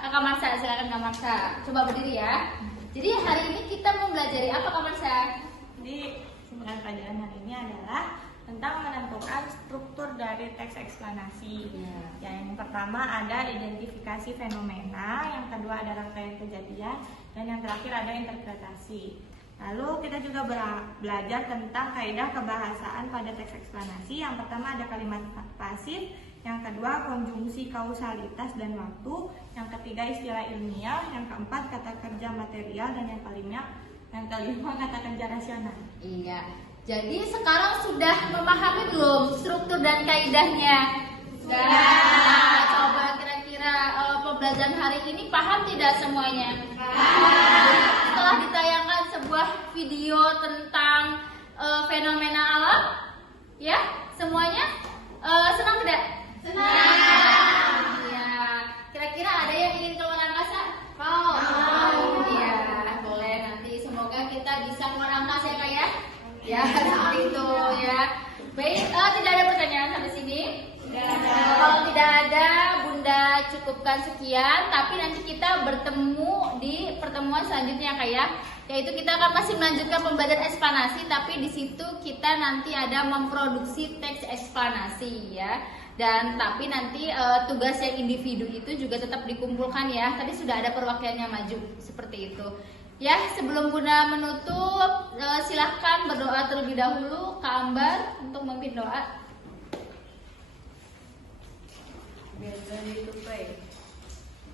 Kakak Marsa, silakan Kak Marsa. Coba berdiri ya. Jadi hari ini kita mempelajari apa Kak Marsa? Jadi kesimpulan pelajaran hari ini adalah tentang menentukan struktur dari teks eksplanasi. Yang pertama ada identifikasi fenomena, yang kedua ada rangkaian kejadian, dan yang terakhir ada interpretasi. Lalu kita juga belajar tentang kaidah kebahasaan pada teks eksplanasi. Yang pertama ada kalimat pasif, yang kedua konjungsi kausalitas dan waktu, yang ketiga istilah ilmiah, yang keempat kata kerja material, dan yang kelima kata kerja rasional. Iya. Jadi sekarang sudah memahami belum struktur dan kaidahnya? Sudah. Coba kira-kira pembelajaran hari ini paham tidak semuanya? Paham. Setelah ditayangkan sebuah video tentang fenomena alam, ya semuanya senang tidak? Senang. Iya. Kira-kira ada yang ingin keluar angkasa? Mau. Iya, boleh nanti. Semoga kita bisa keluar angkasa ya Kak ya. Ya, seperti itu ya. Baik, tidak ada pertanyaan sampai sini? Tidak ada. Kalau tidak ada, Bunda cukupkan sekian. Tapi nanti kita bertemu di pertemuan selanjutnya Kak ya. Yaitu kita akan masih melanjutkan pembelajaran eksplanasi. Tapi di situ kita nanti ada memproduksi teks eksplanasi ya. Dan tapi nanti tugas yang individu itu juga tetap dikumpulkan ya. Tadi sudah ada perwakilannya maju seperti itu. Ya, sebelum Bunda menutup, silahkan berdoa terlebih dahulu, Kak Ambar, untuk memimpin doa. Get ready to pray.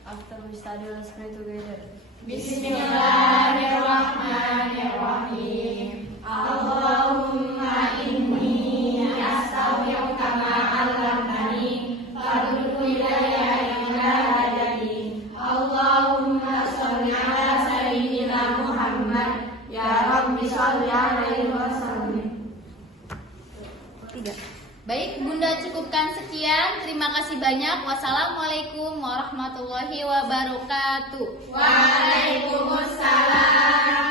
After we study, let's pray together. Bismillahirrahmanirrahim. Allahumma inni astaghfiruka ma 'allamtani fardhu ilayya ila hadani. Allahumma shalli ala sayyidina Muhammad ya rabbi shalli alaihi wasallam. Baik, Bunda cukupkan sekian. Terima kasih banyak. Wassalamualaikum warahmatullahi wabarakatuh. Waalaikumsalam.